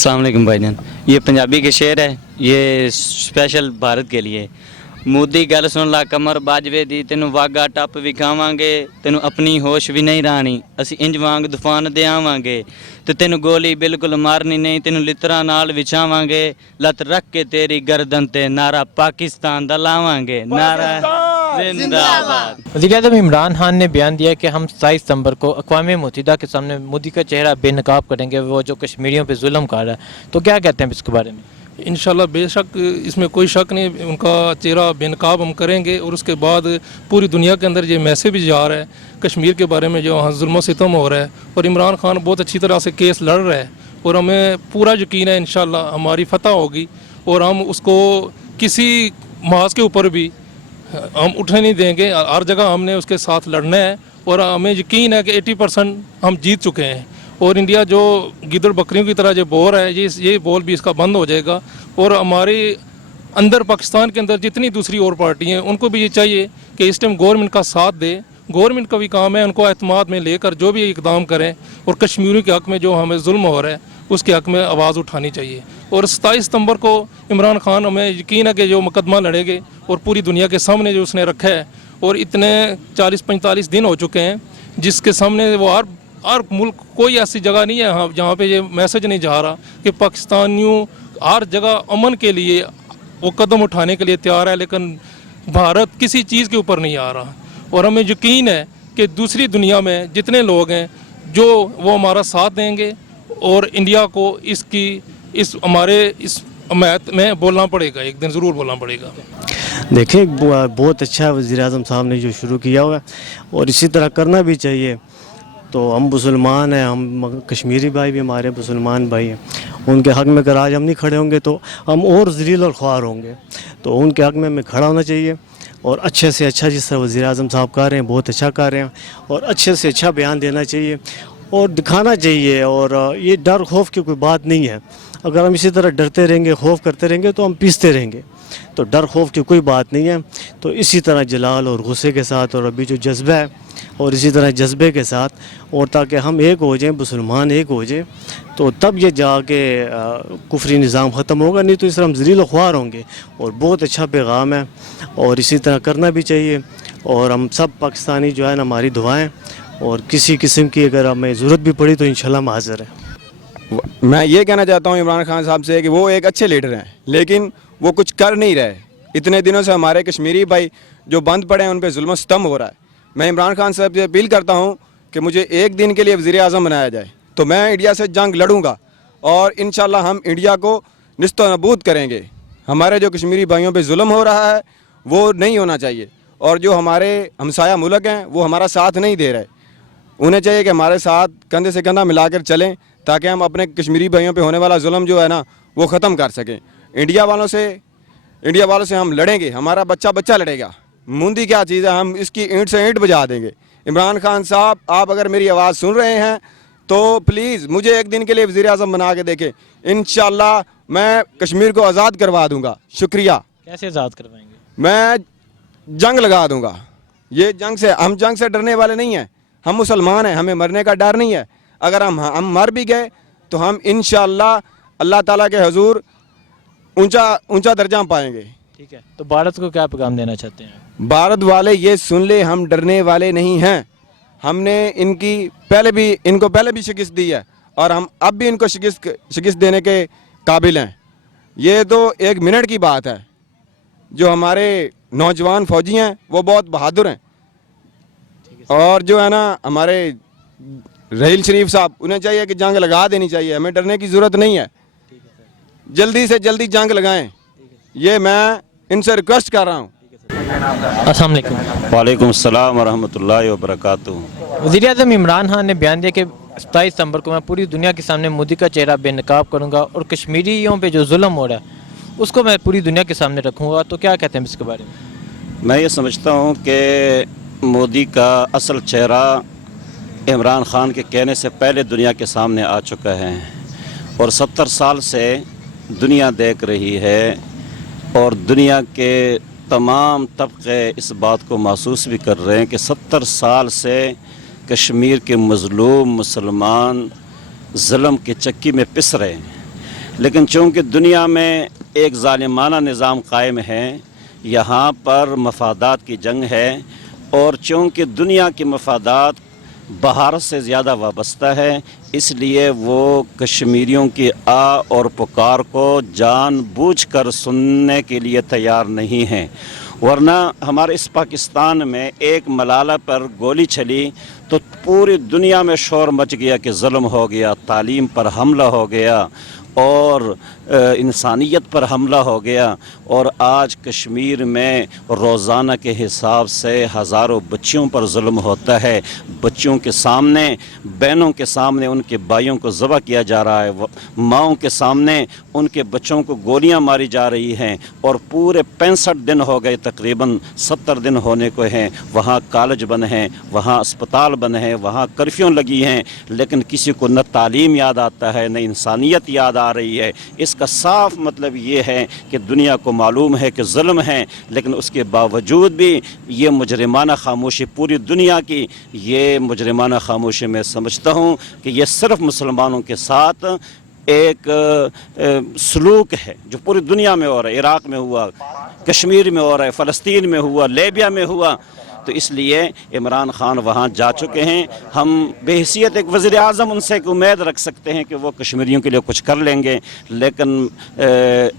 अस्सलाम वालेकुम भाईजान। ये पंजाबी के शेर है, ये स्पेशल भारत के लिए। मोदी गल सुन ला कमर बाजवे दी, तेनू वागा टप विखावांगे, तेनू अपनी होश भी नहीं रानी, असी इंज वांग तूफान दे आवांगे, ते तेनू गोली बिल्कुल मारनी नहीं, तेनू लितरा नाल विछावांगे, लत रख के तेरी गर्दन ते नारा पाकिस्तान दा लावांगे, नारा जिंदाबाद। वज़ीर-ए-आज़म इमरान खान ने बयान दिया कि हम 27 सितंबर को अक़वाम मुत्तहिदा के सामने मोदी का चेहरा बेनकाब करेंगे, वो जो कश्मीरियों पे जुल्म कर रहा है। तो क्या कहते हैं इसके बारे में? इंशाल्लाह बेशक इसमें कोई शक नहीं, उनका चेहरा बेनकाब हम करेंगे। और उसके बाद पूरी दुनिया के अंदर ये मैसेज भी जा रहा है कश्मीर के बारे में जो वहाँ जुल्म सितम हो रहा है, और इमरान खान बहुत अच्छी तरह से केस लड़ रहा है, और हमें पूरा यकीन है इंशाल्लाह हमारी फतह होगी, और हम उसको किसी महाज के ऊपर भी हम उठने नहीं देंगे। हर जगह हमने उसके साथ लड़ना है, और हमें यकीन है कि 80% हम जीत चुके हैं। और इंडिया जो गिदड़ बकरियों की तरह जो बोल रहा है, ये बोल भी इसका बंद हो जाएगा। और हमारे अंदर पाकिस्तान के अंदर जितनी दूसरी और पार्टी हैं उनको भी ये चाहिए कि इस टाइम गवर्नमेंट का साथ दे। गवर्नमेंट का भी काम है उनको एतमाद में लेकर जो भी इकदाम करें, और कश्मीरियों के हक़ में जो हमें जुल्म हो रहा है उसके हक़ में आवाज़ उठानी चाहिए। और 27 सितंबर को इमरान खान, हमें यकीन है कि जो मुकदमा लड़ेंगे, और पूरी दुनिया के सामने जो उसने रखा है, और इतने 40-45 दिन हो चुके हैं जिसके सामने वो हर मुल्क, कोई ऐसी जगह नहीं है जहाँ पे ये मैसेज नहीं जा रहा कि पाकिस्तानियों हर जगह अमन के लिए वो कदम उठाने के लिए तैयार है, लेकिन भारत किसी चीज़ के ऊपर नहीं आ रहा। और हमें यकीन है कि दूसरी दुनिया में जितने लोग हैं जो वो हमारा साथ देंगे, और इंडिया को इस हमारे हमायत में बोलना पड़ेगा, एक दिन ज़रूर बोलना पड़ेगा। देखिए बहुत अच्छा है वज़ीर-ए-आज़म साहब ने जो शुरू किया हुआ है, और इसी तरह करना भी चाहिए। तो हम मुसलमान हैं, हम कश्मीरी भाई भी हमारे मुसलमान भाई हैं, उनके हक़ में अगर आज हम नहीं खड़े होंगे तो हम और ज़लील और ख्वार होंगे। तो उनके हक़ में हमें खड़ा होना चाहिए, और अच्छे से अच्छा, जिस तरह वज़ीर-ए-आज़म साहब कर रहे हैं बहुत अच्छा कर रहे हैं, और अच्छे से अच्छा बयान देना चाहिए और दिखाना चाहिए। और ये डर खौफ की कोई बात नहीं है। अगर हम इसी तरह डरते रहेंगे, खौफ करते रहेंगे तो हम पीसते रहेंगे। तो डर खौफ की कोई बात नहीं है। तो इसी तरह जलाल और गुस्से के साथ, और अभी जो जज्बा है, और इसी तरह जज्बे के साथ, और ताकि हम एक हो जाएं, मुसलमान एक हो जाए, तो तब ये जाके कुफरी निज़ाम ख़त्म होगा। नहीं तो इस तरह हम ज़लील ख्वार होंगे। और बहुत अच्छा पैगाम है, और इसी तरह करना भी चाहिए। और हम सब पाकिस्तानी जो है ना, हमारी दुआएं, और किसी किस्म की अगर हमें ज़रूरत भी पड़ी तो इंशाल्लाह हम हाज़िर हैं। मैं ये कहना चाहता हूँ इमरान खान साहब से कि वो एक अच्छे लीडर हैं, लेकिन वो कुछ कर नहीं रहे। इतने दिनों से हमारे कश्मीरी भाई जो बंद पड़े हैं उन पर जुल्म सितम हो रहा है। मैं इमरान खान साहब से अपील करता हूँ कि मुझे एक दिन के लिए वज़ीर-ए-आज़म बनाया जाए, तो मैं इंडिया से जंग लड़ूंगा, और इंशाल्लाह हम इंडिया को निस्तो नबूद करेंगे। हमारे जो कश्मीरी भाइयों पे जुल्म हो रहा है वो नहीं होना चाहिए, और जो हमारे हमसाया मुल्क हैं वो हमारा साथ नहीं दे रहे। उन्हें चाहिए कि हमारे साथ कंधे से कंधा मिलाकर चलें, ताकि हम अपने कश्मीरी भाइयों पे होने वाला जुल्म जो है ना वो ख़त्म कर सकें। इंडिया वालों से हम लड़ेंगे, हमारा बच्चा लड़ेगा। मुंदी क्या चीज़ है, हम इसकी ईंट से ईंट बजा देंगे। इमरान खान साहब, आप अगर मेरी आवाज़ सुन रहे हैं तो प्लीज़ मुझे एक दिन के लिए वज़ीर-ए-आज़म बना के देखें। इंशाल्लाह मैं कश्मीर को आज़ाद करवा दूँगा। शुक्रिया। कैसे आज़ाद करवाएंगे? मैं जंग लगा दूँगा। ये हम जंग से डरने वाले नहीं हैं, हम मुसलमान हैं, हमें मरने का डर नहीं है। अगर हम मर भी गए तो हम इंशाल्लाह अल्लाह ताला के हुजूर ऊंचा दर्जा पाएंगे। ठीक है, तो भारत को क्या पैगाम देना चाहते हैं? भारत वाले ये सुन ले, हम डरने वाले नहीं हैं। हमने इनको पहले भी शिकस्त दी है, और हम अब भी इनको शिकस्त देने के काबिल हैं। ये तो एक मिनट की बात है। जो हमारे नौजवान फौजी हैं वो बहुत बहादुर हैं, और जो है ना हमारे रहील शरीफ साहब, उन्हें चाहिए कि जंग लगा देनी चाहिए। हमें डरने की ज़रूरत नहीं है, जल्दी से जल्दी जंग लगाएं। ये मैं इनसे रिक्वेस्ट कर रहा हूँ। अस्सलाम वालेकुम। वालेकुम अस्सलाम व रहमतुल्लाहि व बरकातुहू। वज़ीर-ए-आज़म इमरान खान ने बयान दिया कि 27 सितंबर को मैं पूरी दुनिया के सामने मोदी का चेहरा बेनकाब करूँगा, और कश्मीरियों पे जो जुल्म हो रहा है उसको मैं पूरी दुनिया के सामने रखूँगा। तो क्या कहते हैं इसके बारे में? मैं ये समझता हूँ कि मोदी का असल चेहरा इमरान खान के कहने से पहले दुनिया के सामने आ चुका है, और 70 साल से दुनिया देख रही है, और दुनिया के तमाम तबके इस बात को महसूस भी कर रहे हैं कि 70 साल से कश्मीर के मज़लूम मुसलमान ज़ुल्म की चक्की में पिस रहे हैं। लेकिन चूँकि दुनिया में एक ज़ालिमाना निज़ाम कायम है, यहाँ पर मफादात की जंग है, और चूँकि दुनिया की मफादात भारत से ज़्यादा वाबस्ता है, इसलिए वो कश्मीरियों की आ और पुकार को जानबूझकर सुनने के लिए तैयार नहीं हैं। वरना हमारे इस पाकिस्तान में एक मलाला पर गोली चली तो पूरी दुनिया में शोर मच गया कि जुल्म हो गया, तालीम पर हमला हो गया और इंसानियत पर हमला हो गया। और आज कश्मीर में रोज़ाना के हिसाब से हज़ारों बच्चियों पर जुल्म होता है। बच्चियों के सामने, बहनों के सामने उनके भाइयों को ज़बह किया जा रहा है, माँओं के सामने उनके बच्चों को गोलियां मारी जा रही हैं। और पूरे 65 दिन हो गए, तकरीबन 70 दिन होने को हैं। वहाँ कॉलेज बंद हैं, वहाँ अस्पताल बंद हैं, वहाँ कर्फ्यू लगी हैं, लेकिन किसी को न तालीम याद आता है, न इंसानियत याद आ रही है। इसका साफ मतलब ये है कि दुनिया को मालूम है कि जुल्म है, लेकिन उसके बावजूद भी ये मुजरिमाना खामोशी पूरी दुनिया की, ये मुजरिमाना खामोशी मैं समझता हूँ कि ये सिर्फ मुसलमानों के साथ एक सलूक है जो पूरी दुनिया में हो रहा है। इराक़ में हुआ, कश्मीर में हो रहा है, फ़लस्तीन में हुआ, लीबिया में हुआ। तो इसलिए इमरान खान वहाँ जा चुके हैं। हम बेहसियत एक वज़ीर आज़म उनसे एक उम्मीद रख सकते हैं कि वो कश्मीरियों के लिए कुछ कर लेंगे, लेकिन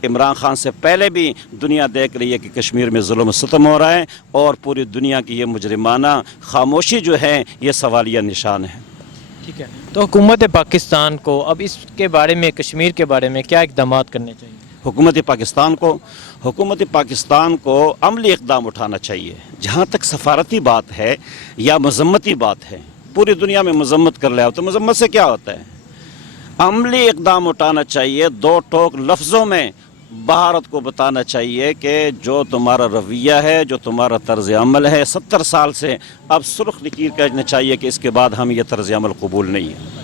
इमरान खान से पहले भी दुनिया देख रही है कि कश्मीर में जुल्म सितम हो रहा है, और पूरी दुनिया की ये मुजरिमाना खामोशी जो है ये सवालिया निशान है। ठीक है, तो हुकूमत पाकिस्तान को अब इसके बारे में, कश्मीर के बारे में क्या इक़दामात करने चाहिए? हुकूमत पाकिस्तान को अमली इक़दाम उठाना चाहिए। जहाँ तक सफारती बात है या मज़म्मती बात है, पूरी दुनिया में मज़म्मत कर लिया तो मज़म्मत से क्या होता है? अमली इक़दाम उठाना चाहिए। दो टोक लफ्ज़ों में भारत को बताना चाहिए कि जो तुम्हारा रवैया है, जो तुम्हारा तर्ज़ अमल है 70 साल से, अब सुर्ख लकीर कहना चाहिए कि इसके बाद हम ये तर्ज़ अमल कबूल नहीं है।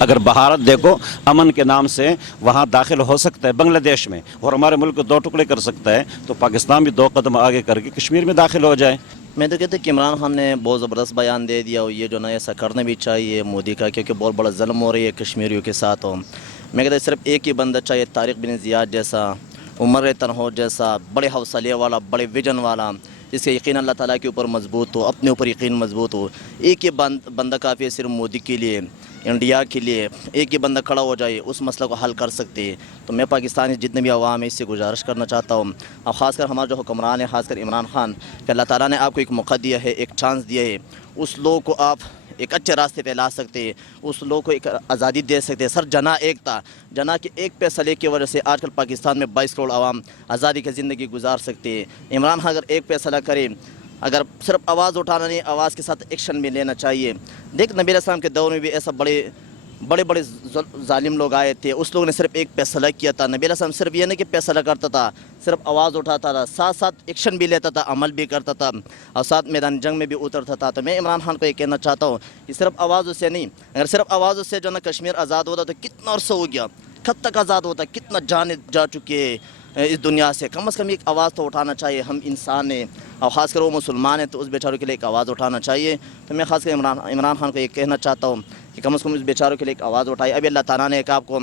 अगर भारत देखो अमन के नाम से वहाँ दाखिल हो सकता है बांग्लादेश में, और हमारे मुल्क को 2 टुकड़े कर सकता है, तो पाकिस्तान भी 2 कदम आगे करके कश्मीर में दाखिल हो जाए। मैं तो कहता हूँ कि इमरान खान ने बहुत ज़बरदस्त बयान दे दिया, और ये जो ना ऐसा करना भी चाहिए मोदी का, क्योंकि बहुत बड़ा जुल्म हो रही है कश्मीरियों के साथ। हो मैं कहता हूँ सिर्फ एक ही बंदा चाहिए, तारिक बिन ज़ियाद जैसा, उमर तनहो जैसा, बड़े हौसले वाला, बड़े विजन वाला, जिससे यकीन अल्लाह ताला के ऊपर मजबूत हो, अपने ऊपर यकीन मजबूत हो। एक ही बंदा काफ़ी है सिर्फ मोदी के लिए, इंडिया के लिए। एक ही बंदा खड़ा हो जाए, उस मसला को हल कर सकते हैं। तो मैं पाकिस्तानी जितने भी अवाम है इससे गुजारिश करना चाहता हूँ, और ख़ासकर हमारा जो हुक्मरान है, ख़ासकर इमरान खान, कि अल्लाह ताला ने आपको एक मौका दिया है, एक चांस दिया है, उस लोग को आप एक अच्छे रास्ते पे ला सकते हैं, उस लोग को एक आज़ादी दे सकते हैं। सर जना एक था, जना के एक फैसले की वजह से आजकल पाकिस्तान में 22 करोड़ आवाम आज़ादी की ज़िंदगी गुजार सकते हैं। इमरान खान अगर एक फैसला करे, अगर सिर्फ आवाज़ उठाना नहीं, आवाज़ के साथ एक्शन भी लेना चाहिए। देख नबी अलैहिस्सलाम के दौर में भी ऐसा बड़े जालिम लोग आए थे, उस लोग ने सिर्फ एक फैसला किया था। नबी अलैहिस्सलाम सिर्फ ये नहीं कि फैसला करता था, सिर्फ आवाज़ उठाता था, साथ साथ एक्शन भी लेता था, अमल भी करता था, और साथ मैदान जंग में भी उतरता था। तो मैं इमरान खान को ये कहना चाहता हूँ कि सिर्फ आवाज़ से नहीं, अगर सिर्फ आवाज़ से जो ना कश्मीर आज़ाद होता तो कितना अर्सा हो गया, कब तक आज़ाद होता, कितना जाने जा चुके इस दुनिया से। कम से कम एक आवाज़ तो उठाना चाहिए। हम इंसान हैं, और ख़ासकर वो मुसलमान हैं, तो उस बेचारों के लिए एक आवाज़ उठाना चाहिए। तो मैं ख़ासकर इमरान खान को ये कहना चाहता हूँ कि कम से कम उस बेचारों के लिए एक आवाज़ उठाए। अभी अल्लाह ताला ने एक आपको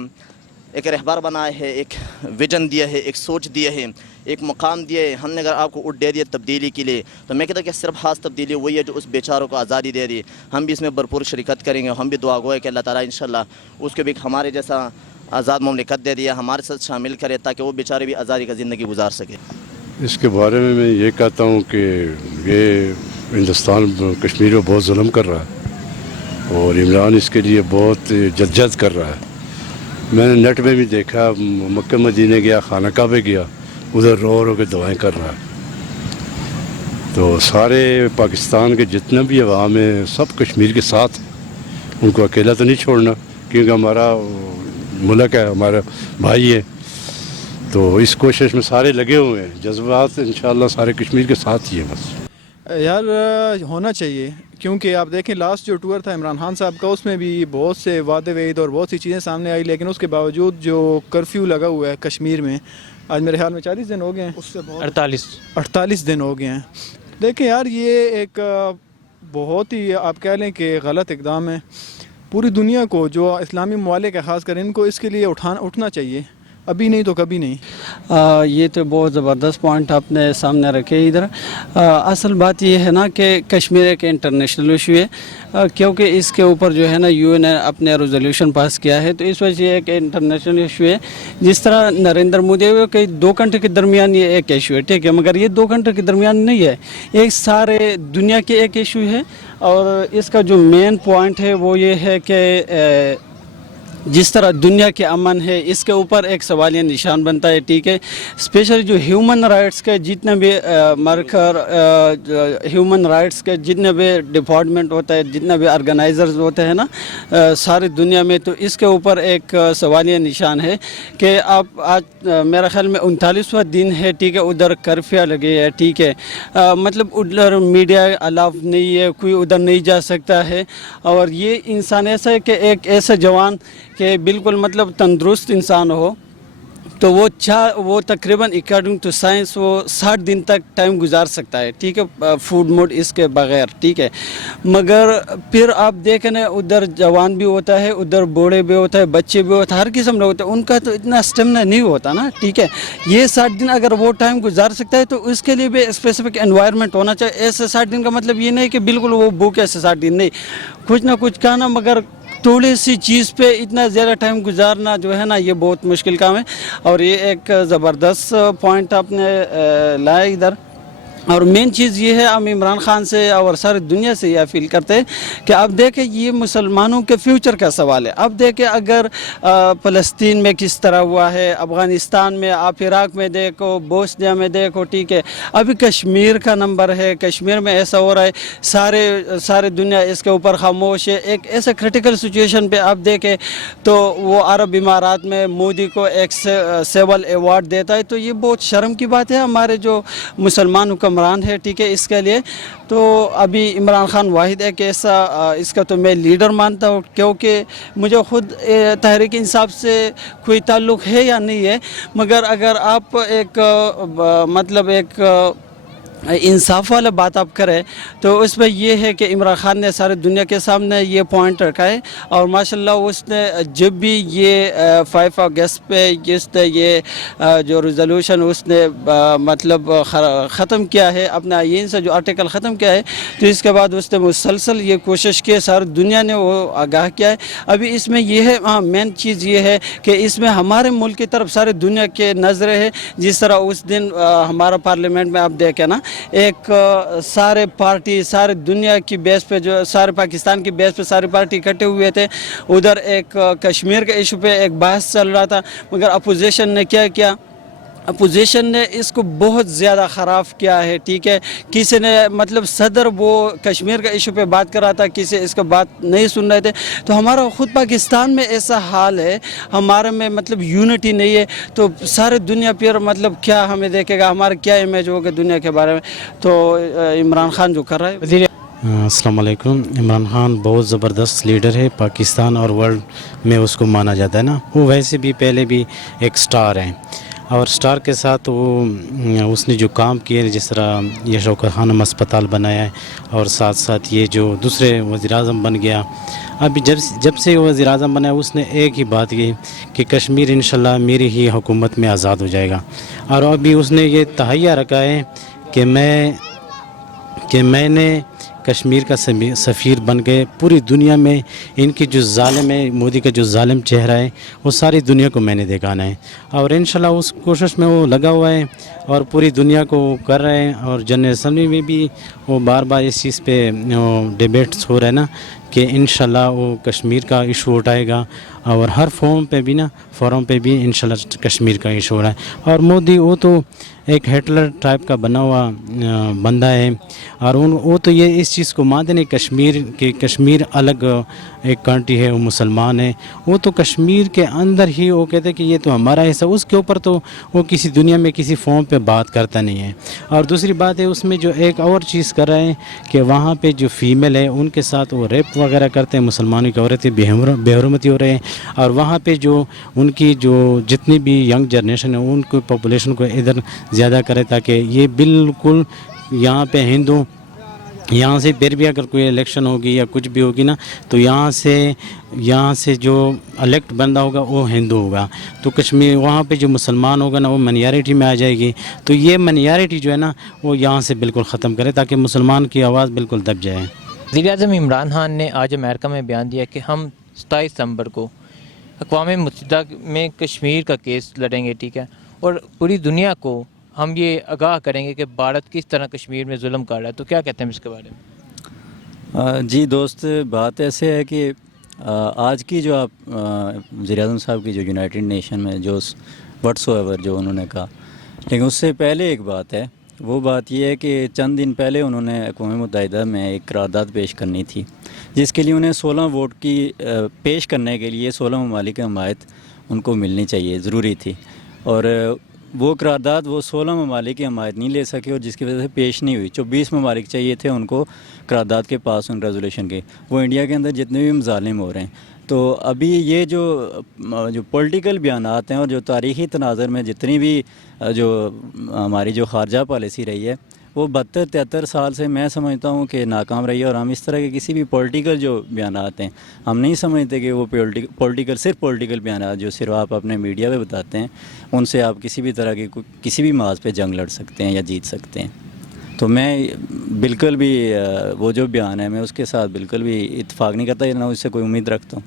एक रहबर बनाया है, एक विजन दिया है, एक सोच दिया है, एक मुकाम दिया है। हमने अगर आपको उठ दे दिया तब्दीली के लिए, तो मैं कहता हूँ कि सिर्फ खास तब्दीली वही है जो उस बेचारों को आज़ादी दे रही है। हम भी इसमें भरपूर शिरकत करेंगे, हम भी दुआ गो है कि अल्लाह ताला इंशाल्लाह उसको भी हमारे जैसा आज़ाद ममलिकत दे दिया, हमारे साथ शामिल करे, ताकि वो बेचारे भी आज़ादी का ज़िंदगी गुजार सके। इसके बारे में मैं ये कहता हूँ कि ये हिंदुस्तान कश्मीर में बहुत जुल्म कर रहा है, और इमरान इसके लिए बहुत जद्दोजहद कर रहा है। मैंने नेट में भी देखा, मक्का मदीने गया, खाना काबे गया, उधर रो के दुआएं कर रहा है। तो सारे पाकिस्तान के जितने भी अवाम हैं सब कश्मीर के साथ, उनको अकेला तो नहीं छोड़ना, क्योंकि हमारा मुल्क है, हमारा भाई है। तो इस कोशिश में सारे लगे हुए हैं, जज्बात इंशाल्लाह सारे कश्मीर के साथ ही है। बस यार होना चाहिए, क्योंकि आप देखें लास्ट जो टूर था इमरान खान साहब का, उसमें भी बहुत से वादे वईद और बहुत सी चीज़ें सामने आई, लेकिन उसके बावजूद जो कर्फ्यू लगा हुआ है कश्मीर में, आज मेरे ख्याल में 40 दिन हो गए हैं, उससे बहुत 48 दिन हो गए हैं। देखें यार, ये एक बहुत ही आप कह लें कि गलत इकदाम है। पूरी दुनिया को जो इस्लामी ममालिक है ख़ास कर इनको इसके लिए उठना चाहिए, अभी नहीं तो कभी नहीं। ये तो बहुत ज़बरदस्त पॉइंट आपने सामने रखे इधर। असल बात ये है ना कि कश्मीर एक इंटरनेशनल इशू है, क्योंकि इसके ऊपर जो है ना यूएन ने अपने रेजोल्यूशन पास किया है, तो इस वजह से एक इंटरनेशनल इशू है। जिस तरह नरेंद्र मोदी के 2 कंट्री के दरमियान ये एक इशू है, ठीक है, मगर ये 2 कंट्री के दरमियान नहीं है, एक सारे दुनिया के एक इशू है। और इसका जो मेन पॉइंट है वो ये है कि जिस तरह दुनिया के अमन है इसके ऊपर एक सवालिया निशान बनता है, ठीक है। स्पेशली जो ह्यूमन राइट्स के जितने भी मरकर ह्यूमन राइट्स के जितने भी डिपार्टमेंट होता है, जितने भी ऑर्गेनाइजर्स होते हैं ना सारी दुनिया में, तो इसके ऊपर एक सवालिया निशान है कि आप आज मेरा ख्याल में 39वां दिन है, ठीक है, उधर कर्फ्यू लगी है, ठीक है, मतलब उधर मीडिया अलाउ नहीं है, कोई उधर नहीं जा सकता है। और ये इंसान ऐसा है कि एक ऐसा जवान कि बिल्कुल मतलब तंदुरुस्त इंसान हो तो वो तकरीबन अकॉर्डिंग टू साइंस वो 60 दिन तक टाइम गुजार सकता है, ठीक है, फूड मोड इसके बगैर, ठीक है। मगर फिर आप देखें ना उधर जवान भी होता है, उधर बूढ़े भी होता है, बच्चे भी होता है, हर किस्म का होता है, उनका तो इतना स्टेमिना नहीं होता ना, ठीक है। ये 60 दिन अगर वो टाइम गुजार सकता है तो उसके लिए भी स्पेसिफिक एनवायरनमेंट होना चाहिए। ऐसे 60 दिन का मतलब ये नहीं कि बिल्कुल वो भूखे ऐसे 60 दिन नहीं, कुछ ना कुछ खाना, मगर थोड़ी सी चीज़ पे इतना ज़्यादा टाइम गुजारना जो है ना ये बहुत मुश्किल काम है। और ये एक ज़बरदस्त पॉइंट आपने लाया इधर। और मेन चीज़ ये है, हम इमरान खान से और सारी दुनिया से ये अपील करते हैं कि अब देखें ये मुसलमानों के फ्यूचर का सवाल है। अब देखें अगर फ़लस्तीन में किस तरह हुआ है, अफ़गानिस्तान में, आप इराक़ में देखो, बोस्निया में देखो, ठीक है, अभी कश्मीर का नंबर है, कश्मीर में ऐसा हो रहा है, सारे दुनिया इसके ऊपर खामोश है। एक ऐसे क्रिटिकल सिचुएशन पे आप देखें तो वो अरब इमारात में मोदी को एक सेवल अवार्ड देता है, तो ये बहुत शर्म की बात है हमारे जो मुसलमान हुक्मरान है, ठीक है, इसके लिए। तो अभी इमरान खान वाहिद एक ऐसा इसका तो मैं लीडर मानता हूँ, क्योंकि मुझे ख़ुद तहरीक इंसाफ से कोई ताल्लुक़ है या नहीं है, मगर अगर आप एक मतलब एक इंसाफ वाला बात आप करें तो उसमें ये है कि इमरान खान ने सारे दुनिया के सामने ये पॉइंट रखा है। और माशाल्लाह उसने जब भी ये 5 अगस्त पे ये जो रेजोल्यूशन उसने मतलब ख़त्म किया है, अपना आईन से जो आर्टिकल ख़त्म किया है, तो इसके बाद उसने मुसलसल ये कोशिश की, सारी दुनिया ने वो आगाह किया है। अभी इसमें ये है, हाँ, मेन चीज़ ये है कि इसमें हमारे मुल्क की तरफ सारी दुनिया के नज़रें हैं। जिस तरह उस दिन हमारा पार्लियामेंट में आप देखें ना, एक सारे पार्टी सारे दुनिया की बेस पे, जो सारे पाकिस्तान की बेस पे सारी पार्टी इकट्ठे हुए थे, उधर एक कश्मीर के इशू पे एक बहस चल रहा था, मगर अपोजिशन ने क्या किया, अपोजिशन ने इसको बहुत ज़्यादा ख़राब किया है, ठीक है। किसी ने मतलब सदर वो कश्मीर का इशू पे बात कर रहा था, किसी इसका बात नहीं सुन रहे थे। तो हमारा ख़ुद पाकिस्तान में ऐसा हाल है, हमारे में मतलब यूनिटी नहीं है, तो सारे दुनिया फिर मतलब क्या हमें देखेगा, हमारा क्या इमेज होगा दुनिया के बारे में। तो इमरान खान जो कर रहा है, वज़ीर अस्सलाम वालेकुम। इमरान खान बहुत ज़बरदस्त लीडर है, पाकिस्तान और वर्ल्ड में उसको माना जाता है ना। वो वैसे भी पहले भी एक स्टार हैं, और स्टार के साथ वो उसने जो काम किए, जिस तरह ये शौकत खानम अस्पताल बनाया है, और साथ साथ ये जो दूसरे वज़ीर-ए-आज़म बन गया, अभी जब से वज़ीर-ए-आज़म बना है उसने एक ही बात की कि कश्मीर इंशाल्लाह मेरी ही हुकूमत में आज़ाद हो जाएगा। और अभी उसने ये तहैया रखा है कि मैंने कश्मीर का सफ़ीर बन के पूरी दुनिया में इनकी जो जालिम है, मोदी का जो जालिम चेहरा है, वो सारी दुनिया को मैंने दिखाना है। और इंशाल्लाह उस कोशिश में वो लगा हुआ है और पूरी दुनिया को कर रहे हैं। और जनरल असम्बली में भी वो बार बार इस चीज़ पे डिबेट्स हो रहे हैं ना कि इंशाल्लाह वो कश्मीर का इशू उठाएगा, और हर फोरम पे भी इंशाल्लाह कश्मीर का इशू हो रहा है। और मोदी वो तो एक हिटलर टाइप का बना हुआ बंदा है, और वो तो ये इस चीज़ को मानते नहीं कश्मीर अलग एक कंट्री है, वो मुसलमान है, वो तो कश्मीर के अंदर ही वो कहते हैं कि ये तो हमारा हिस्सा, उसके ऊपर तो वो किसी दुनिया में किसी फॉर्म पे बात करता नहीं है। और दूसरी बात है उसमें जो एक और चीज़ कर रहे हैं कि वहाँ पे जो फीमेल है उनके साथ वो रेप वगैरह करते हैं, मुसलमानों की औरतें बेहरमती हो रहे हैं। और वहाँ पे जो उनकी जो जितनी भी यंग जनरेशन है उनकी पॉपुलेशन को इधर ज़्यादा करे, ताकि ये बिल्कुल यहाँ पे यहाँ से फिर भी अगर कोई इलेक्शन होगी या कुछ भी होगी ना, तो यहाँ से जो इलेक्ट बंदा होगा वो हिंदू होगा, तो कश्मीर वहाँ पे जो मुसलमान होगा ना वो माइनॉरिटी में आ जाएगी। तो ये माइनॉरिटी जो है ना वो यहाँ से बिल्कुल ख़त्म करे ताकि मुसलमान की आवाज़ बिल्कुल दब जाए। वज़ीर-ए-आज़म इमरान खान ने आज अमेरिका में बयान दिया कि हम 27 दिसंबर को अक़वाम मुत्तहिदा में कश्मीर का केस लड़ेंगे, ठीक है, और पूरी दुनिया को हम ये आगाह करेंगे कि भारत किस तरह कश्मीर में जुल्म कर रहा है। तो क्या कहते हैं इसके बारे में? जी दोस्त, बात ऐसे है कि आज की जो आप वज़ीर-ए-आज़म साहब की जो यूनाइटेड नेशन में जो व्हाट्सओएवर जो उन्होंने कहा, लेकिन उससे पहले एक बात है, वो बात ये है कि चंद दिन पहले उन्होंने अक़वाम मुत्तहिदा में एक करारदाद पेश करनी थी, जिसके लिए उन्हें 16 वोट की पेश करने के लिए 16 ममालिक की हमायत उनको मिलनी चाहिए, ज़रूरी थी। और वो करारदाद वो 16 ममालिक की हमायत नहीं ले सके और जिसकी वजह से पेश नहीं हुई। 24 ममालिक चाहिए थे उनको करारदाद के पास उन रेजोल्यूशन के। वो इंडिया के अंदर जितने भी मज़ालिम हो रहे हैं, तो अभी ये जो पॉलिटिकल बयानात हैं और जो तारीख़ी तनाज़र में जितनी भी जो हमारी जो ख़ारजा पॉलिसी रही है, वो 72-73 साल से मैं समझता हूँ कि नाकाम रही है। और हम इस तरह के किसी भी पॉलिटिकल जो बयानात हैं, हम नहीं समझते कि वो पॉलिटिकल सिर्फ पॉलिटिकल बयानात जो सिर्फ आप अपने मीडिया पे बताते हैं, उनसे आप किसी भी तरह की किसी भी माज पे जंग लड़ सकते हैं या जीत सकते हैं। तो मैं बिल्कुल भी वो जो बयान है मैं उसके साथ बिल्कुल भी इत्तेफाक नहीं करता, ना उससे कोई उम्मीद रखता हूँ।